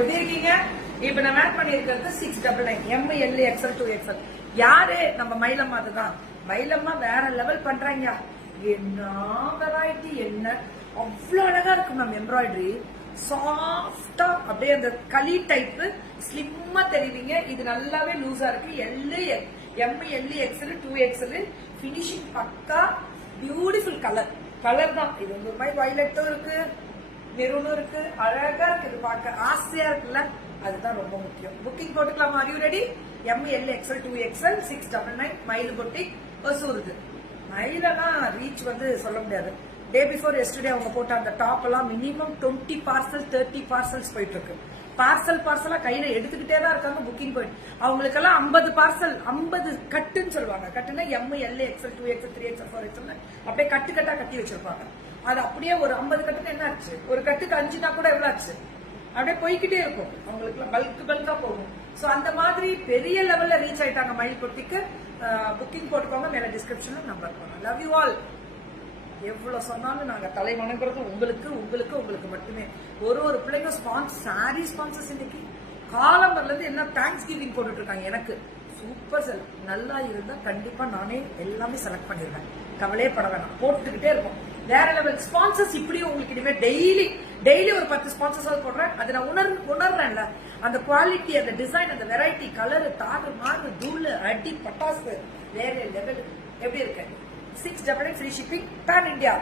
எப்படி இருக்கீங்க? இப்ப நான் ஆட் பண்ணிருக்கிறது 699 ML XL 2XL. யாரு? நம்ம மயிலம்மா. அதுதான் மயிலம்மா வேற லெவல் பண்றாங்க. என்ன வெரைட்டி, என்ன அவ்வளவு அழகா இருக்கு மேம். எம்ப்ராய்டரி சாஃப்டா அப்படியே அந்த களி டைப் ஸ்லிம்மா தெரியுவீங்க. இது நல்லாவே லூஸா இருக்கு. ML XL 2XL பினிஷிங் பக்கா பியூட்டிஃபுல் கலர் தான். இது வந்து மாதிரி வயலட்டும் இருக்கு, மெரூனும் இருக்கு, அழகா இருக்கு. இது பார்க்க ஆசையா இருக்குல்ல, அதுதான் ரொம்ப முக்கியம். புக்கிங் போட்டுக்கலாமா? Are you ready? ML XL 2XL 699 மயில் பொட்டிக் ஒசூருக்கு. மயிலெல்லாம் ரீச் வந்து சொல்ல முடியாது. டே பிஃபோர் எஸ்டர்டே அவங்க போட்ட அந்த டாப் எல்லாம் மினிமம் 20 பார்சல் 30 பார்சல்ஸ் போயிட்டு இருக்கு. பார்சலா கையில எடுத்துக்கிட்டே தான் இருக்காங்க. புக்கிங் போயிட்டு அவங்களுக்கெல்லாம் 50 பார்சல் 50 கட்டுன்னு சொல்லுவாங்க. கட்டுன்னா ML XL 2XL 3XL 4XL அப்படியே கட்டா கட்டி வச்சிருப்பாங்க. அது அப்படியே ஒரு 50 கட்டுக்கு என்ன ஆச்சு? ஒரு கட்டுக்கு 5னா கூட எவ்வளவு ஆச்சு? அப்படியே போய்கிட்டே இருக்கும். அவங்களுக்கு பல்கா போகும். சோ அந்த மாதிரி பெரிய லெவல்ல ரீச் ஆயிட்டாங்க மயில் பொட்டிக்கு. புக்கிங் போட்டுக்கோங்க. மேல டிஸ்கிரிப்ஷன்ல நம்பர் போறோம். Love you all. எவ்வளவு சொன்னாலும் நாங்க தலை வணங்குறது உங்களுக்கு மட்டுமே. ஒரு பிள்ளைங்க சாரி ஸ்பான்சர்ஸ் இன்னைக்கு காலம்பர்ல இருந்து என்ன தேங்க்ஸ் கிவிங் போட்டுட்டு இருக்காங்க. எனக்கு சூப்பர் செல் நல்லா இருந்தா கண்டிப்பா நானே எல்லாமே செலக்ட் பண்ணிருவேன். கவலையே பட வேணாம், போட்டுக்கிட்டே இருக்கும். வேற லெவல் ஸ்பான்சர்ஸ் இப்படியும் உங்களுக்கு இனிமே டெய்லி ஒரு 10 ஸ்பான்சர்ஸ் போடுறேன். அதை நான் உணர்றேன்ல, அந்த குவாலிட்டி, அந்த டிசைன், அந்த வெரைட்டி, கலர், தாறு மாறு தூள் அடி பட்டாசு வேற லெவல். எப்படி இருக்கு? 699 ஃப்ரீ ஷிப்பிங் பேன் இந்தியா.